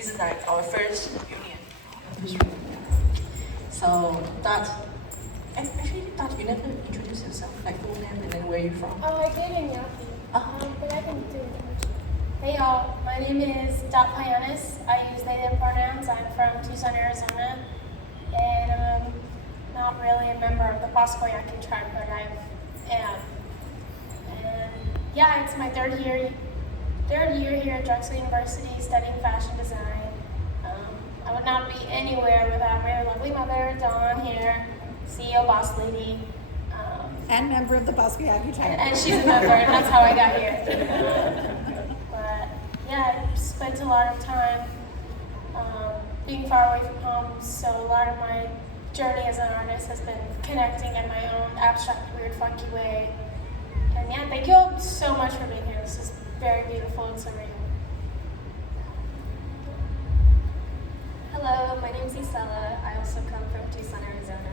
This is like our first union. So that, actually, that you never introduced yourself, like full name and then where you from? Oh, I did in Yaki. Uh-huh. But I can do it. Hey y'all, my name is Dot Payanis. I use they them pronouns. I'm from Tucson, Arizona. And I'm not really a member of the Pascoyaki tribe, but I am. And yeah, it's my third year here at Drexel University studying fashion design. I would not be anywhere without my lovely mother, Dawn here, CEO boss lady. And member of the Pascoyaki tribe. And she's a member, and that's how I got here. But yeah, I spent a lot of time being far away from home, so a lot of my journey as an artist has been connecting in my own abstract, weird, funky way. And yeah, thank you all so much for being here. This is very beautiful and surreal. Hello, my name is Isela. I also come from Tucson, Arizona.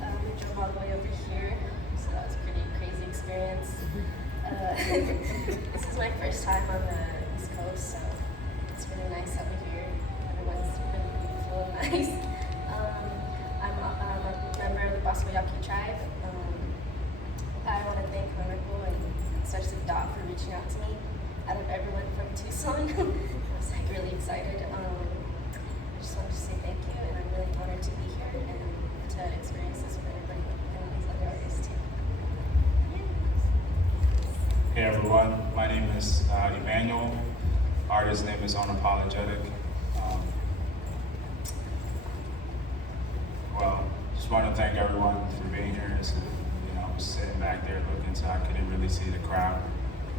We drove all the way over here, so that was a pretty crazy experience. This is my first time on the East Coast, so it's really nice over here. Everyone's really beautiful and nice. I'm a member of the Pascoyaki tribe. I want to thank Honorable and especially Dot for reaching out to me. Out of everyone from Tucson, I was like really excited. I just wanted to say thank you, and I'm really honored to be here and to experience this with everybody and these other artists too. Hey everyone, my name is Emmanuel. Artist's name is Unapologetic. Well, just want to thank everyone for being here. So, I was sitting back there looking, so I couldn't really see the crowd.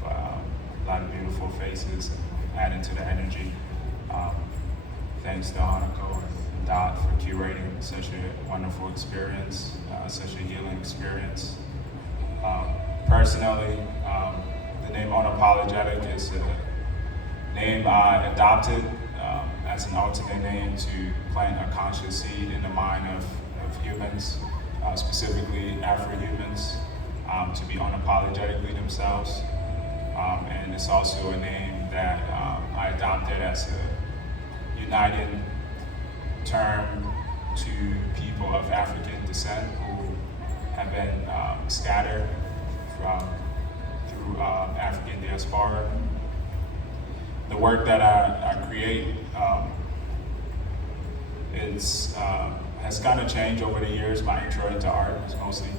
But a lot of beautiful faces adding to the energy. Thanks to Hanako and Dot for curating such a wonderful experience, such a healing experience. Personally, the name Unapologetic is a name I adopted as an alternate name to plant a conscious seed in the mind of humans, specifically Afro-humans, to be unapologetically themselves. And it's also a name that I adopted as a uniting term to people of African descent who have been scattered through African diaspora. The work that I create has kind of changed over the years. My intro into art is mostly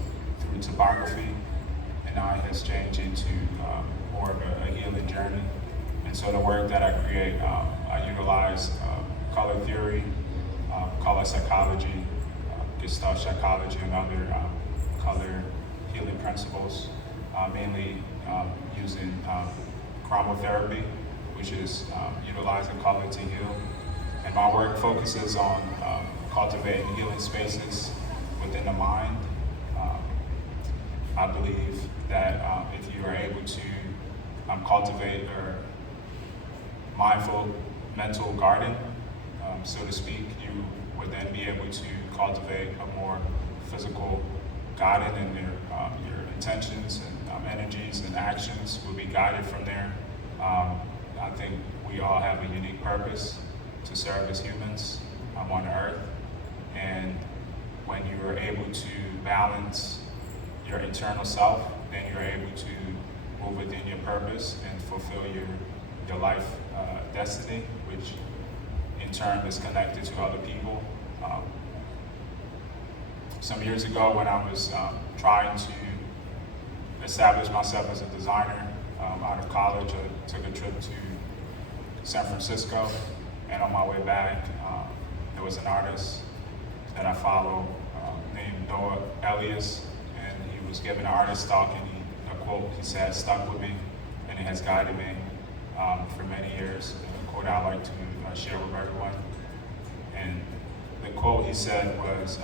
through typography, and now it has changed into more of a healing journey. And so the work that I create, I utilize color theory, color psychology, Gestalt psychology, and other color healing principles, mainly using chromotherapy, which is utilizing color to heal. And my work focuses on cultivating healing spaces within the mind. I believe that if you are able to cultivate a mindful mental garden, so to speak, you would then be able to cultivate a more physical garden, and your intentions and energies and actions will be guided from there. I think we all have a unique purpose to serve as humans on Earth, and when you are able to balance your internal self, then you're able to move within your purpose and fulfill your life destiny, which in turn is connected to other people. Some years ago, when I was trying to establish myself as a designer out of college, I took a trip to San Francisco, and on my way back, there was an artist that I follow named Noah Elias, and he was giving an artist talk, and a quote he said stuck with me, and it has guided me for many years. A quote I like to share with everyone. And the quote he said was,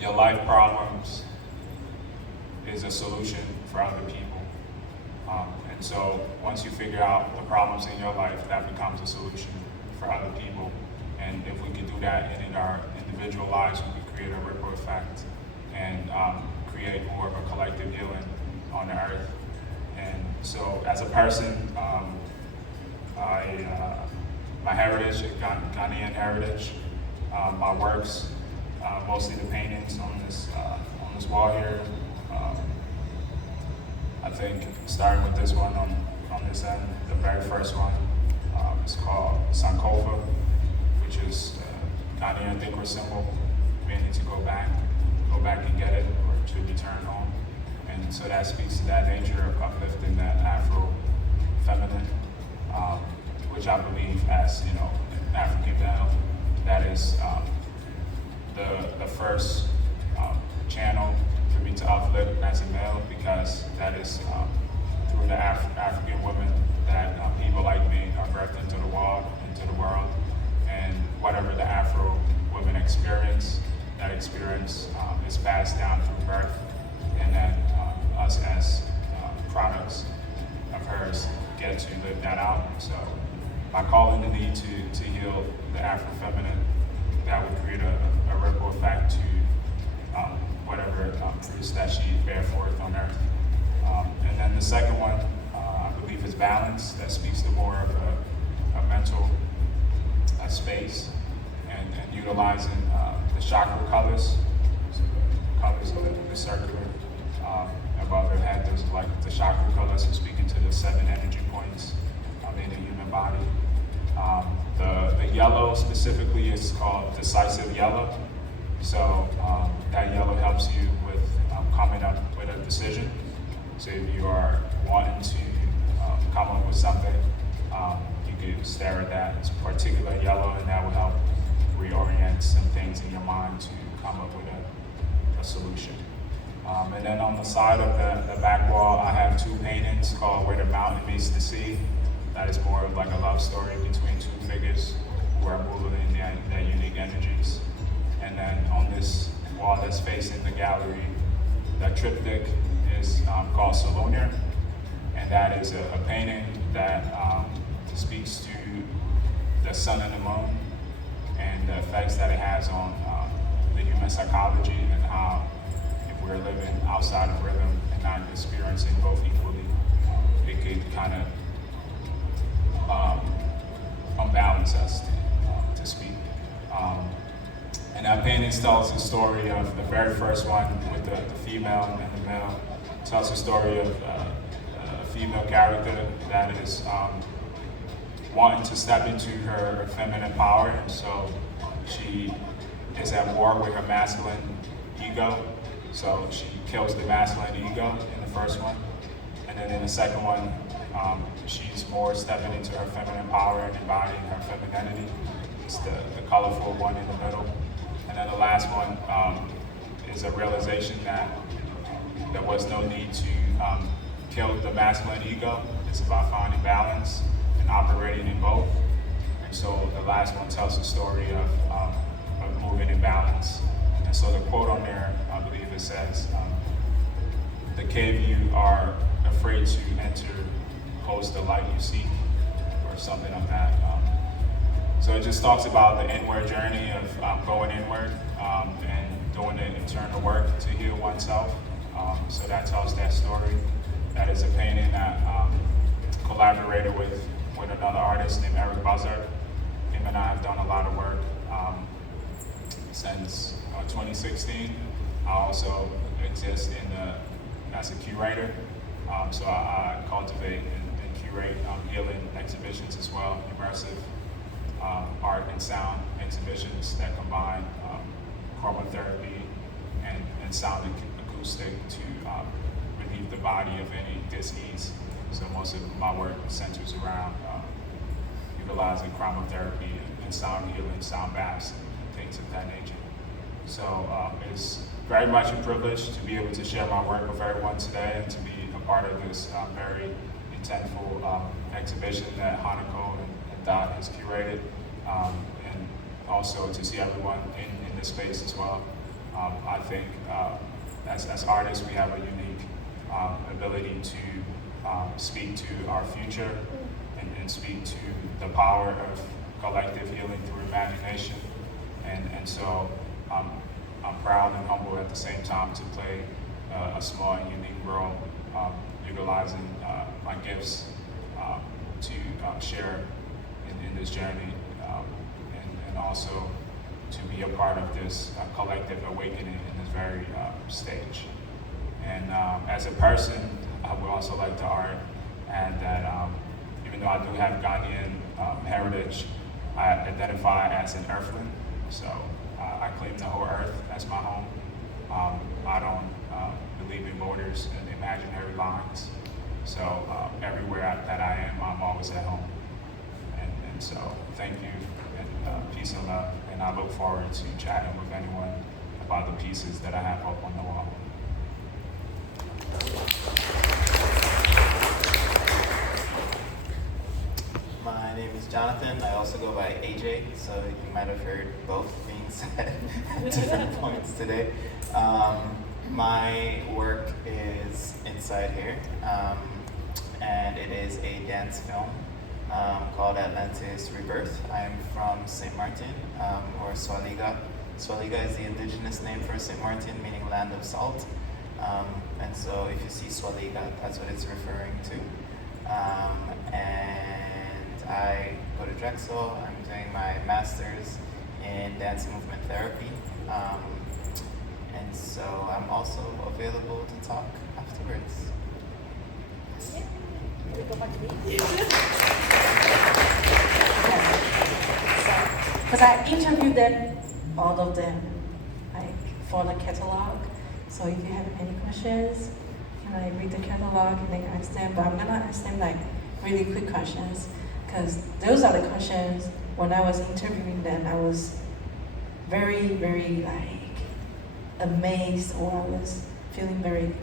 your life problems is a solution for other people. And so once you figure out the problems in your life, that becomes a solution for other people. And if we can do that in our individual lives, we can create a ripple effect and create more of a collective healing on the earth. And so as a person, my heritage, Ghanaian heritage, my works, mostly the paintings on this wall here. I think starting with this one on this end, the very first one is called Sankofa, which is Ghanaian Thinker symbol, meaning to go back and get it, or to return home. And so that speaks to that nature of uplifting that Afro-feminine, which I believe as, an African male, that is the first channel for me to uplift as a male, because that is through the African women that people like me are birthed into the world, and whatever the Afro women experience, that experience is passed down through birth, and then us as products of hers get to live that out. So by calling the need to heal the Afro-feminine, that would create a ripple effect to whatever fruits that she bear forth on earth. And then the second one, I believe, is balance. That speaks to more of a mental space, and utilizing the chakra colors. So the colors of the circular above her head, there's like the chakra colors, and speaking to the 7 energy points in the human body. The yellow specifically is called decisive yellow. So that yellow helps you with coming up with a decision. So if you are wanting to come up with something, you could stare at that particular yellow, and that will help reorient some things in your mind to come up with a solution. And then on the side of the back wall, I have 2 paintings called Where the Mountain Meets the Sea. That is more of like a love story between 2 figures who are moving in their unique energies. And then on this wall that's facing the gallery, that triptych is called Salonia, and that is a painting that speaks to the sun and the moon and the effects that it has on the human psychology, and how if we're living outside of rhythm and not experiencing both equally, it could kind of unbalance us, to speak. And that painting tells the story of the very first one with the female and the male. It tells the story of a female character that is wanting to step into her feminine power, and so she is at war with her masculine ego. So she kills the masculine ego in the first one, and then in the second one, she's more stepping into her feminine power and embodying her femininity. It's the colorful one in the middle. And then the last one is a realization that there was no need to kill the masculine ego. It's about finding balance and operating in both. And so the last one tells the story of moving in balance. And so the quote on there, I believe it says, "The cave you are afraid to enter holds the light you seek," or something like that. So it just talks about the inward journey of going inward and doing the internal work to heal oneself. So that tells that story. That is a painting that collaborated with another artist named Eric Buzzard. Him and I have done a lot of work since 2016. I also exist as a curator. So I cultivate and curate healing exhibitions as well, immersive art and sound exhibitions that combine chromotherapy and sound acoustic to relieve the body of any dis-ease. So most of my work centers around utilizing chromotherapy and sound healing, sound baths, and things of that nature. So it's very much a privilege to be able to share my work with everyone today, and to be a part of this very intentful exhibition that Hanako and Dot has curated, and also to see everyone in this space as well. I think as artists, we have a unique ability to speak to our future and speak to the power of collective healing through imagination. And so I'm proud and humble at the same time to play a small and unique role, utilizing my gifts to share in in this journey, and also to be a part of this collective awakening in this very stage. And as a person, I would also like to add that even though I do have Ghanaian heritage, I identify as an earthling. So I claim the whole earth as my home. I don't believe in borders and imaginary lines. So everywhere that I am, I'm always at home. And so thank you, and peace and love. And I look forward to chatting with anyone about the pieces that I have up on the wall. My name is Jonathan. I also go by AJ, so you might have heard both being said at different points today. My work is inside here, and it is a dance film called Atlantis Rebirth. I am from St. Martin, or Swaliga. Swaliga is the indigenous name for St. Martin, meaning land of salt. And so if you see Swaliga, that's what it's referring to. And I go to Drexel. I'm doing my master's in dance movement therapy. And so I'm also available to talk afterwards. Because I interviewed them, all of them, like for the catalog. So if you have any questions, can I read the catalog and then ask them? But I'm gonna ask them like really quick questions, because those are the questions when I was interviewing them. I was very, very like amazed, or I was feeling very.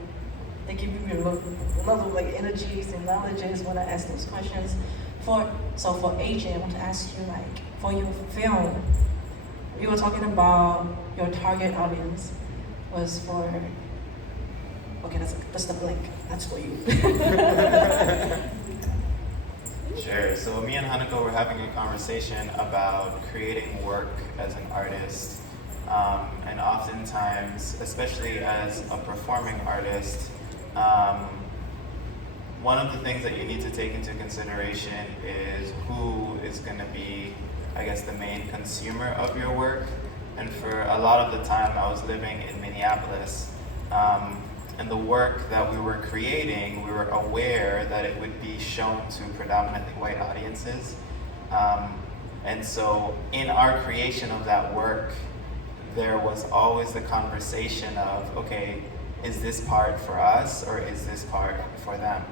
They give me a lot of like energies and knowledges when I ask those questions. For AJ, I want to ask you like for your film, you were talking about your target audience was for. Okay, that's the blank. That's for you. Sure. So me and Hanako were having a conversation about creating work as an artist. And oftentimes, especially as a performing artist, one of the things that you need to take into consideration is who is going to be, I guess, the main consumer of your work. And for a lot of the time, I was living in Minneapolis. And the work that we were creating, we were aware that it would be shown to predominantly white audiences. And so in our creation of that work, there was always the conversation of, okay, is this part for us or is this part for them?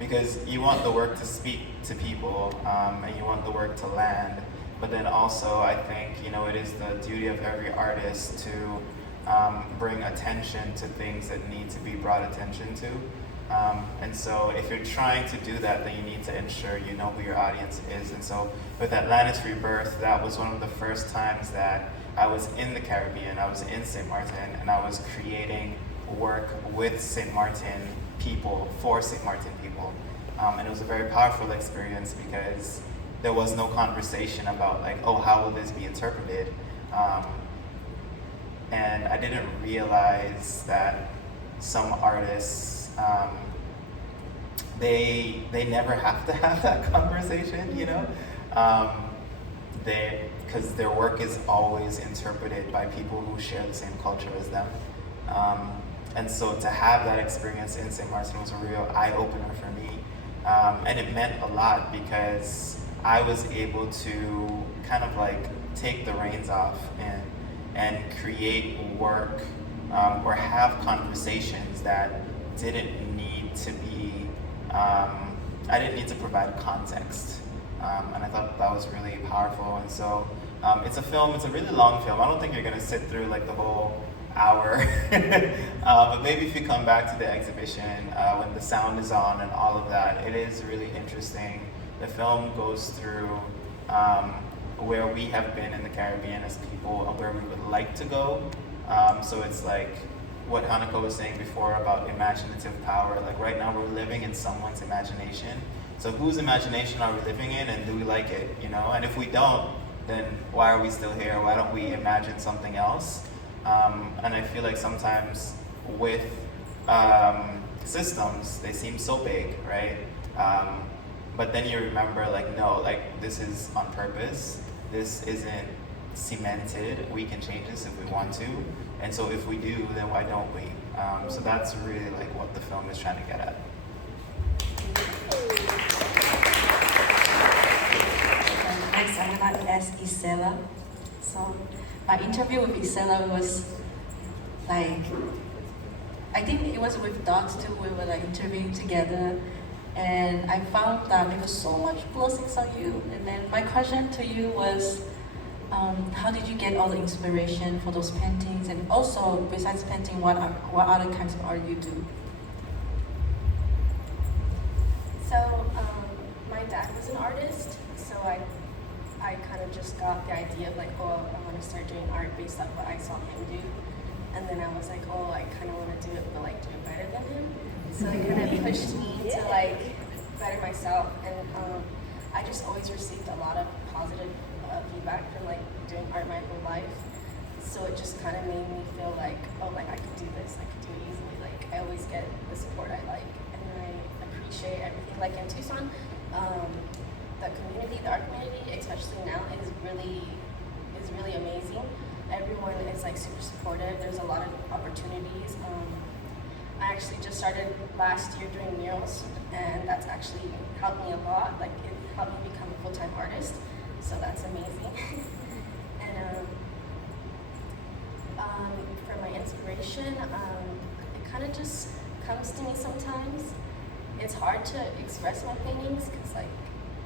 Because you want the work to speak to people, and you want the work to land. But then also, I think, it is the duty of every artist to bring attention to things that need to be brought attention to. And so if you're trying to do that, then you need to ensure you know who your audience is. And so with Atlantis Rebirth, that was one of the first times that I was in the Caribbean, I was in St. Martin, and I was creating work with St. Martin people, for St. Martin people. And it was a very powerful experience because there was no conversation about like, oh, how will this be interpreted? And I didn't realize that some artists, they never have to have that conversation, because their work is always interpreted by people who share the same culture as them. And so to have that experience in St. Martin was a real eye-opener for me. And it meant a lot because I was able to kind of like take the reins off and create work or have conversations that didn't need to be, I didn't need to provide context. And I thought that was really powerful. And so it's a film, it's a really long film. I don't think you're gonna sit through like the whole hour. But maybe if you come back to the exhibition when the sound is on and all of that, it is really interesting. The film goes through where we have been in the Caribbean as people, where we would like to go. So it's like what Hanako was saying before about imaginative power. Like right now we're living in someone's imagination. So whose imagination are we living in, and do we like it, And if we don't, then why are we still here? Why don't we imagine something else? And I feel like sometimes with systems, they seem so big, right? but then you remember like, no, like this is on purpose. This isn't cemented. We can change this if we want to. And so if we do, then why don't we? So that's really like what the film is trying to get at. Next, I'm gonna ask Isela. So, my interview with Isela was like, I think it was with Dots too. We were like interviewing together, and I found that there was so much blessings on you. And then my question to you was, how did you get all the inspiration for those paintings? And also, besides painting, what other kinds of art you do? So, my dad was an artist, so I kind of just got the idea of like, oh, I want to start doing art based off what I saw him do. And then I was like, oh, I kind of want to do it, but like do it better than him. So it kind of pushed me to like better myself. And I just always received a lot of positive feedback from like doing art my whole life. So it just kind of made me feel like, oh, like I could do this, I could do it easily. Like I always get the support I like, and I appreciate everything. Like in Tucson, the community, the art community, especially now, is really amazing. Everyone is like super supportive. There's a lot of opportunities. I actually just started last year doing murals, and that's actually helped me a lot. Like it helped me become a full-time artist, so that's amazing. And for my inspiration, it kind of just comes to me sometimes. It's hard to express my paintings because, like,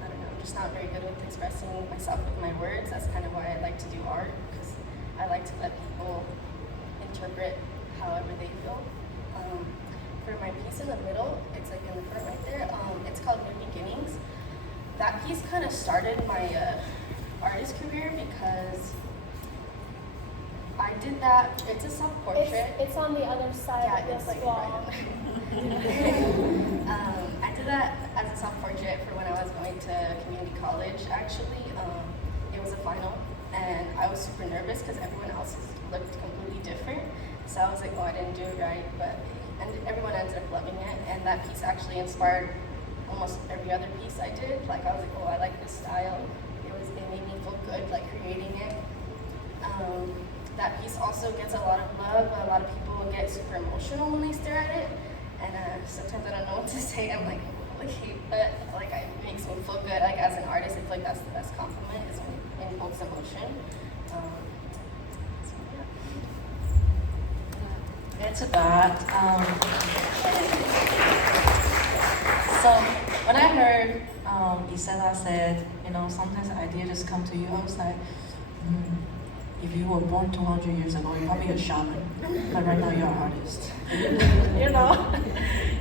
I don't know, I'm just not very good with expressing myself with my words. That's kind of why I like to do art, because I like to let people interpret however they feel. For my piece in the middle, it's like in the front right there, it's called New Beginnings. That piece kind of started my artist career because I did that. It's a self-portrait. It's on the other side Yeah, of it's this like wall. right I did that as a self-portrait for when I was going to community college, actually. It was a final, and I was super nervous because everyone else looked completely different. So I was like, oh, I didn't do it right, and everyone ended up loving it, and that piece actually inspired almost every other piece I did. Like, I was like, oh, I like this style. It made me feel good, like, creating it. That piece also gets a lot of love. A lot of people get super emotional when they stare at it, and sometimes I don't know what to say. I'm like, okay, but like it makes me feel good. Like as an artist, I feel like that's the best compliment is when it evokes emotion. So yeah. That's about. So when I heard Isela said, sometimes the idea just come to you, I was like, if you were born 200 years ago, you're probably a shaman, but right now you're an artist.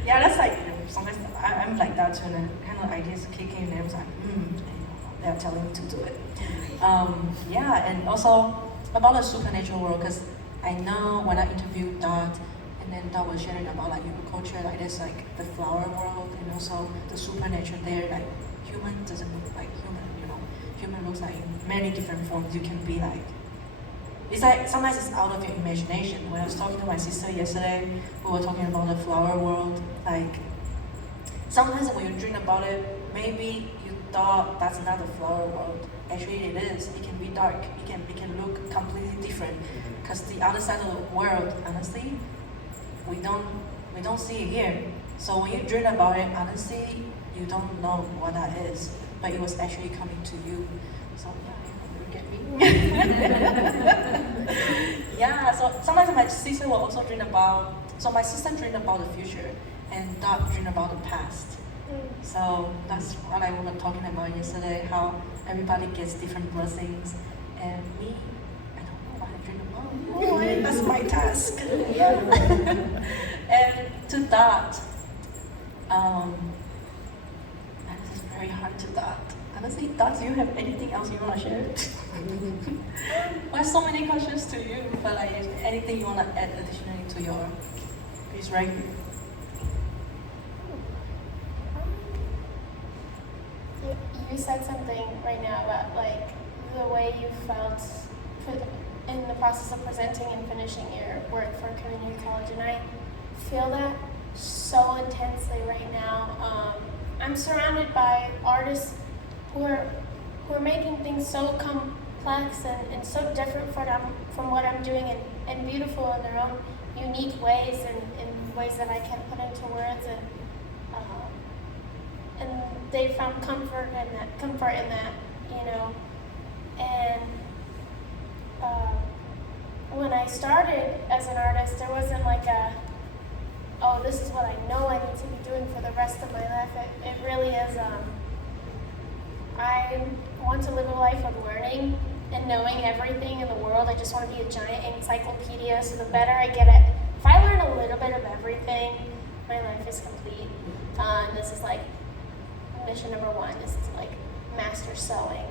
Yeah, that's like, sometimes I'm like that too, and then kind of ideas kick in, and I was like, they're telling me to do it. Yeah, and also about the supernatural world, because I know when I interviewed Dot, and then Dot was sharing about like Yuba culture, like there's like the flower world, and also the supernatural there, like human doesn't look like human, human looks like in many different forms. You can be like, it's like sometimes it's out of your imagination. When I was talking to my sister yesterday, we were talking about the flower world. Like sometimes when you dream about it, maybe you thought that's not the flower world. Actually, it is. It can be dark. It can look completely different. Because the other side of the world, honestly, we don't see it here. So when you dream about it, honestly, you don't know what that is. But it was actually coming to you. So yeah, you get me. Yeah, so sometimes my sister will also dream about, so my sister dreamed about the future and Dot dreamed about the past. So that's what I was talking about yesterday, how everybody gets different blessings, and me, I don't know what I dream about. Oh, that's my task. And to Dot, this is very hard to Dot. Honestly, Dot, do you have anything else you want to share? I have so many questions to you, but like anything you want to add additionally to your piece right here. You said something right now about like the way you felt in the process of presenting and finishing your work for community college, and I feel that so intensely right now. I'm surrounded by artists who are making things so complex and so different from what I'm doing and beautiful in their own unique ways and in ways that I can't put into words, and they found comfort in that, you know. And when I started as an artist, there wasn't like oh, this is what I know I need to be doing for the rest of my life. It really is, I want to live a life of learning and knowing everything in the world. I just want to be a giant encyclopedia, so the better I get at, if I learn a little bit of everything, my life is complete. And this is like mission number 1, is to like master sewing.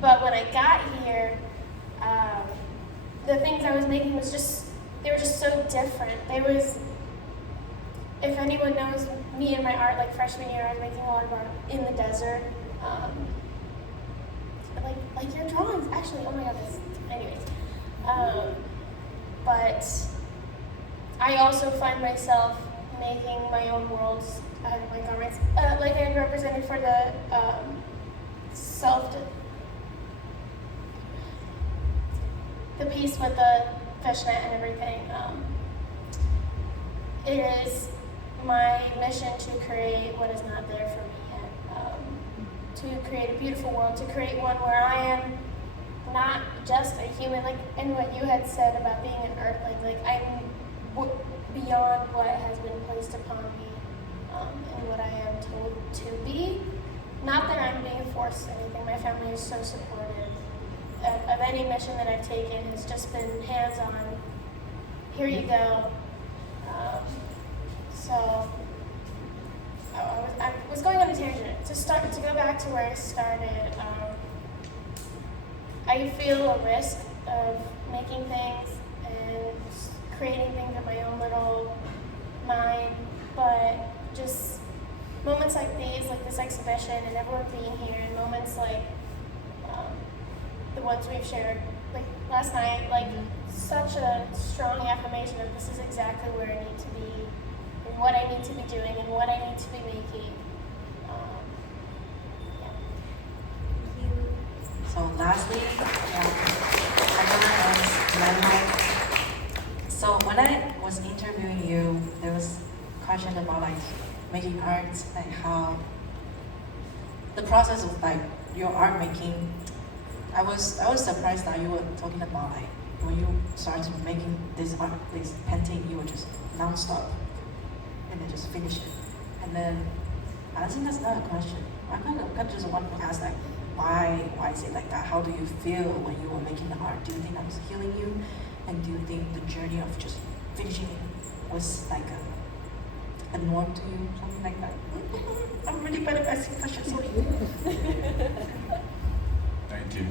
But when I got here, the things I was making they were just so different. If anyone knows me and my art, like freshman year, I was making a lot of art in the desert. Like your drawings, actually, oh my god, anyways. But I also find myself making my own worlds out of my garments. Like I represented for the the piece with the fishnet and everything. It is my mission to create what is not there for me yet. To create a beautiful world, to create one where I am not just a human, like, and what you had said about being an earthling, like I'm beyond what has been placed upon me, and what I am told to be. Not that I'm being forced to anything. My family is so supportive of any mission that I've taken. Has just been hands-on. Here you go. So I was going on a tangent. To go back to where I started, I feel a risk of making things and creating things in my own little mind, but just moments like these, like this exhibition and everyone being here, and moments like the ones we've shared, like last night, like such a strong affirmation of this is exactly where I need to be, and what I need to be doing, and what I need to be making. So lastly, so when I was interviewing you, there was a question about like making art, like how the process of like your art making. I was surprised that you were talking about like when you started making this art, this painting, you were just non-stop and then just finish it. And then I think that's not a question. I kind of just want to ask like, why is it like that? How do you feel when you were making the art? Do you think that was healing you? And do you think the journey of just finishing it was like a norm to you, something like that? I'm really bad at asking questions, sorry. Thank you.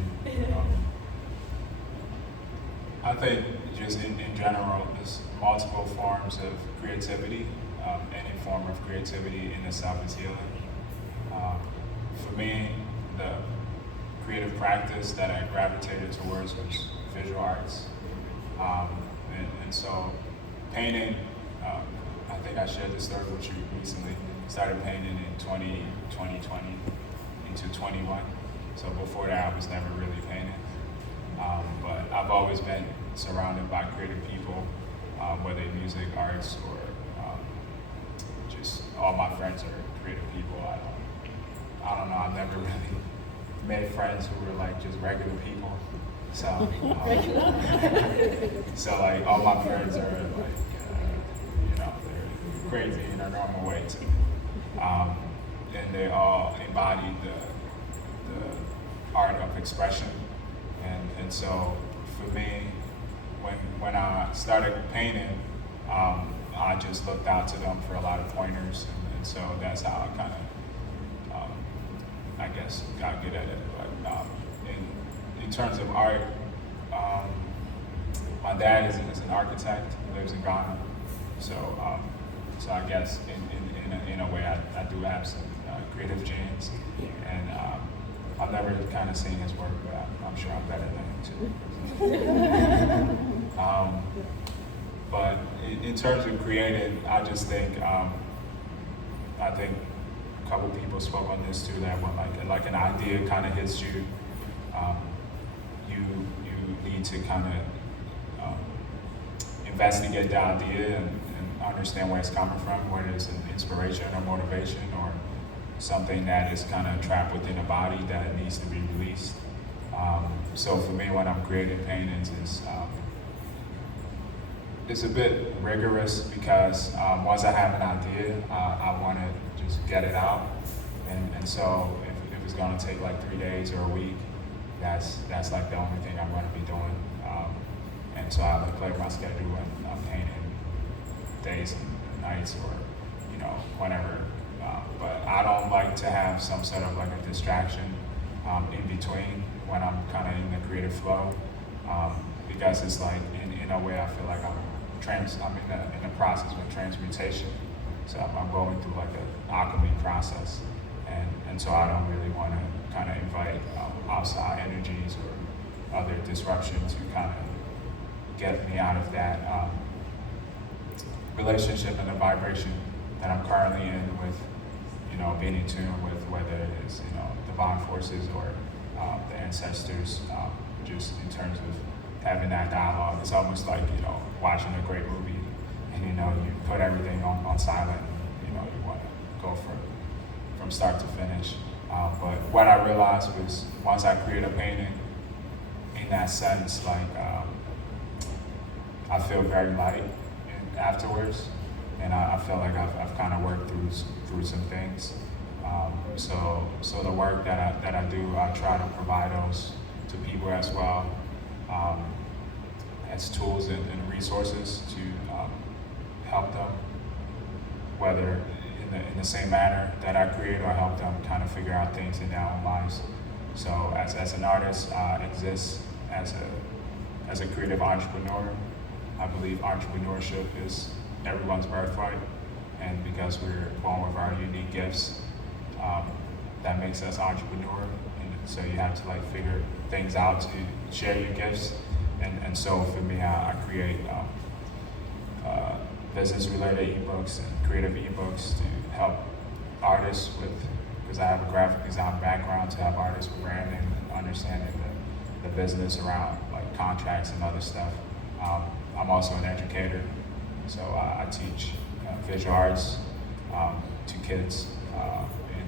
I think just in general, there's multiple forms of creativity. Any form of creativity in itself is healing. For me, the creative practice that I gravitated towards was visual arts. And so painting, I think I shared this story with you recently, started painting in 2020 into 21. So before that, I was never really painting. But I've always been surrounded by creative people, whether music, arts, or just all my friends are creative people. I don't know, I've never really made friends who were like just regular people. So, so like all my friends are like, they're crazy in a normal way to me. And they all embody the art of expression. And so for me, when I started painting, I just looked out to them for a lot of pointers. And so that's how I kind of, I guess, got good at it. But in terms of art, my dad is an architect, lives in Ghana. So I guess in a way I do have some creative genes. And I've never kind of seen his work, but I'm sure I'm better than him too. But in terms of creating, I just think, I think a couple people spoke on this too, that when like an idea kind of hits you, you need to kind of investigate the idea and understand where it's coming from, whether it's an inspiration or motivation or something that is kind of trapped within the body that needs to be released. So for me, when I'm creating paintings, it's a bit rigorous because once I have an idea, I want to just get it out. And so if it's going to take like 3 days or a week, that's like the only thing I'm going to be doing. And so I like clear my schedule and I'm painting days and nights or, whenever. But I don't like to have some sort of like a distraction in between when I'm kind of in the creative flow, because it's like in a way I feel like I'm in the process of transmutation. So I'm going through like an alchemy process, and so I don't really want to kind of invite outside energies or other disruption to kind of get me out of that relationship and the vibration that I'm currently in with, being in tune with whether it is, divine forces or the ancestors, just in terms of having that dialogue. It's almost like, watching a great movie and, you put everything on silent and, you want to go from start to finish. But what I realized was once I create a painting, in that sense, like, I feel very light afterwards, and I feel like I've kind of worked through some things. So the work that I do, I try to provide those to people as well, as tools and resources to help them, whether in the same manner that I create or help them kind of figure out things in their own lives. So as an artist, I exist as a creative entrepreneur. I believe entrepreneurship is everyone's birthright, and because we're born with our unique gifts, that makes us entrepreneur. And so you have to like figure things out to share your gifts. And so for me, I create business-related ebooks and creative ebooks to help artists because I have a graphic design background, to help artists with branding and understanding the business around like contracts and other stuff. I'm also an educator, so I teach visual arts to kids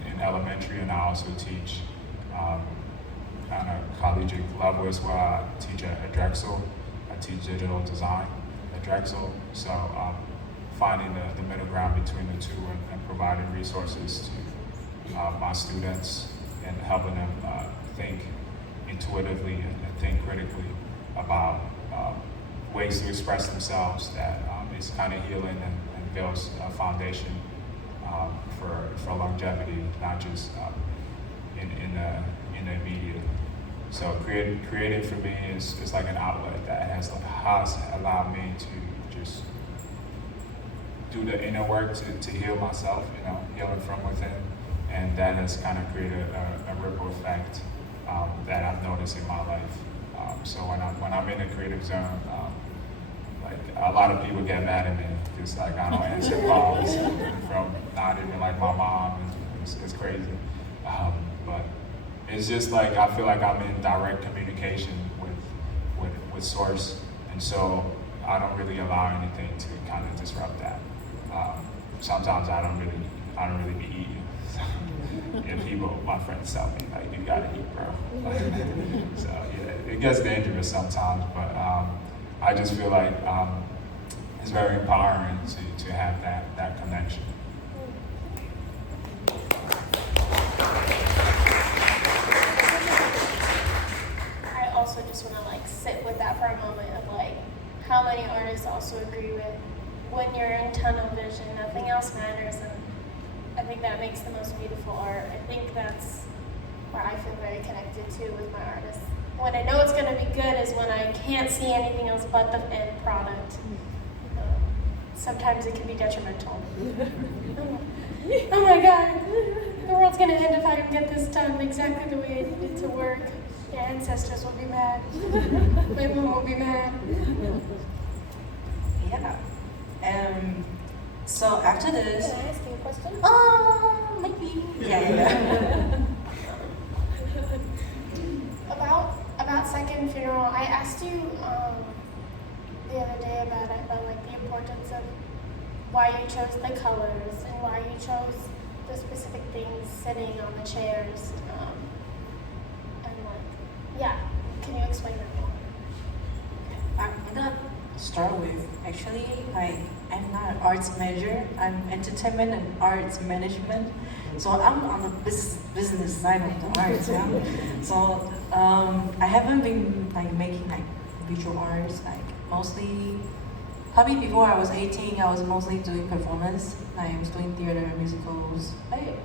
in elementary, and I also teach kind of collegiate level as well. I teach at Drexel. I teach digital design at Drexel. So finding the middle ground between the two and providing resources to my students and helping them think intuitively and think critically about ways to express themselves that is kind of healing and builds a foundation for longevity, not just in the immediate. So creative for me is like an outlet that has allowed me to just do the inner work to heal myself, healing from within, and that has kind of created a ripple effect that I've noticed in my life. So when I'm in a creative zone, like a lot of people get mad at me because like I don't answer calls from not even like my mom. It's crazy, but it's just like I feel like I'm in direct communication with source, and so I don't really allow anything to kind of disrupt that. Sometimes I don't really be eating. And my friends tell me like, you gotta eat, bro. So yeah, it gets dangerous sometimes, but I just feel like it's very empowering to have that connection. I also just want to like sit with that for a moment of like how many artists also agree with when you're in tunnel vision, nothing else matters, and I think that makes the most beautiful art. I think that's where I feel very connected to with my artists. When I know it's going to be good is when I can't see anything else but the end product. Sometimes it can be detrimental. Oh my God, the world's going to end if I don't get this done exactly the way I need it to work. Your ancestors will be mad. My mom will be mad. Yeah. So after this, Can I ask you a question? maybe. Yeah. About second funeral, I asked you the other day about like the importance of why you chose the colors and why you chose the specific things sitting on the chairs, and like, yeah, can you explain that more? I'm gonna start with actually I'm not an arts major. I'm entertainment and arts management. So I'm on the business side of the arts. Yeah? So I haven't been like making like visual arts like mostly. Probably before I was 18, I was mostly doing performance. I was doing theater, musicals. Hey,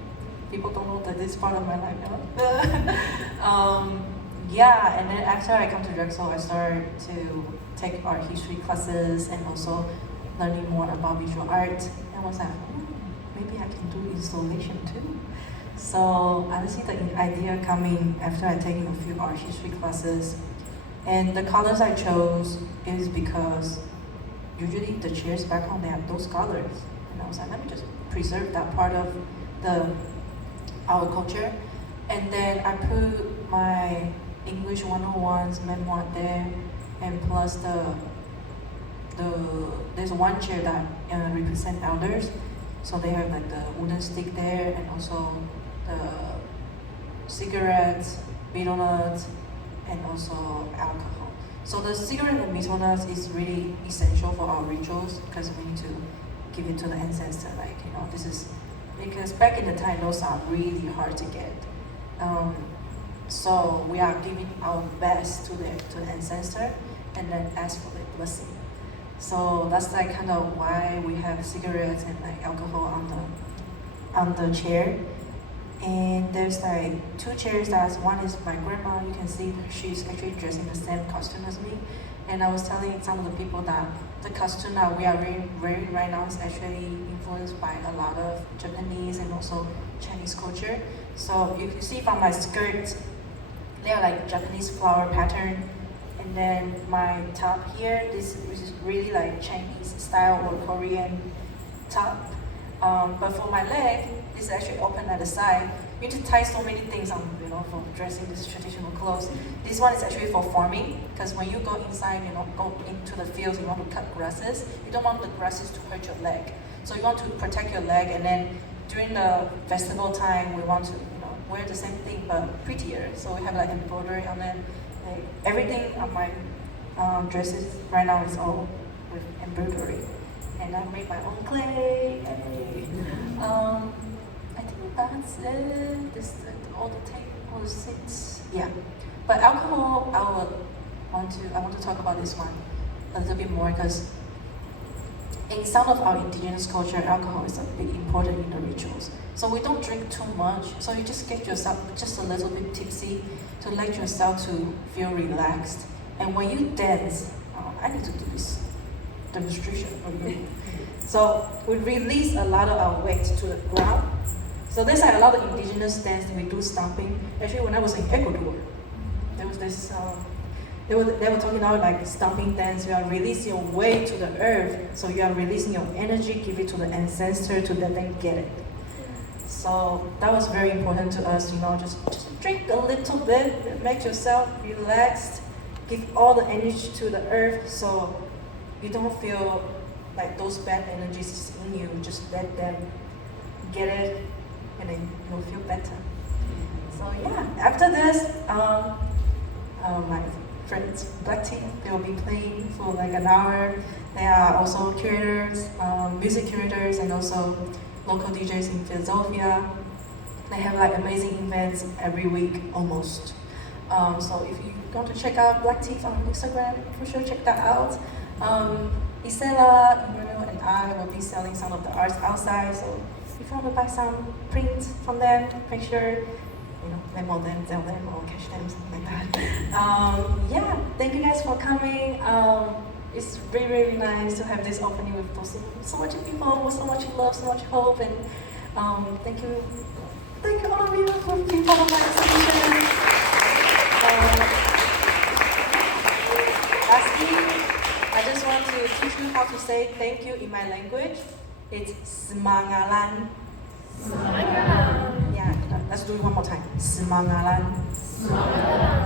people don't know that this is part of my life now. Yeah, and then after I come to Drexel, I started to take art history classes and also learning more about visual art. And I was like, maybe I can do installation too. So honestly, the idea coming after I taking a few art history classes, and the colors I chose is because usually the chairs back home they have those colors, and I was like, let me just preserve that part of our culture. And then I put my English 101's memoir there, and plus there's one chair that represent elders, so they have like the wooden stick there, and also the cigarettes, betel nuts, and also alcohol. So the cigarette and betel nuts is really essential for our rituals because we need to give it to the ancestor. Like this is because back in the time those are really hard to get. So we are giving our best to the ancestor and then ask for their blessing. So that's like kind of why we have cigarettes and like alcohol on the chair. And there's like two chairs. One is my grandma. You can see she's actually dressed in the same costume as me. And I was telling some of the people that the costume that we are wearing right now is actually influenced by a lot of Japanese and also Chinese culture. So if you see from my skirt, they are like Japanese flower pattern. And then my top here, this is really like Chinese style or Korean top. But for my leg, this is actually open at the side. You need to tie so many things on, for dressing this traditional clothes. This one is actually for farming, because when you go inside, go into the fields, you want to cut grasses. You don't want the grasses to hurt your leg. So you want to protect your leg, and then during the festival time, we want to, wear the same thing, but prettier. So we have like embroidery on it. Like, everything on my dresses right now is all with embroidery. And I made my own clay. I think that's it. This all the tape, all the seats. Yeah. But alcohol, I want to talk about this one a little bit more because in some of our indigenous culture, alcohol is a bit important in the rituals. So we don't drink too much. So you just get yourself just a little bit tipsy to let yourself to feel relaxed. And when you dance, I need to do this demonstration for you. So we release a lot of our weight to the ground. So there's like a lot of indigenous dance we do stomping. Actually, when I was in Ecuador, there was this. They were talking about like stomping dance. You are releasing your weight to the earth, so you are releasing your energy, give it to the ancestor to let them get it. So that was very important to us. Just drink a little bit, make yourself relaxed, give all the energy to the earth, so you don't feel like those bad energies in you. Just let them get it, and then you'll feel better. So yeah, after this, my friends Black Teeth, they will be playing for like an hour. They are also curators, music curators, and also local DJs in Philadelphia. They have like amazing events every week almost. So if you want to check out Black Teeth on Instagram, for sure check that out. Isela, Emmanuel, and I will be selling some of the arts outside. So if you want to buy some prints from them, make sure Venmo them, sell them, or cash them, something like that. Yeah, thank you guys for coming. It's really, really nice to have this opening with so much people, with so much love, so much hope, and thank you all of you for being part of my exhibition. Lastly, I just want to teach you how to say thank you in my language. It's semangalan. Semangat. Yeah, let's do it one more time. Semangalan. Semangat.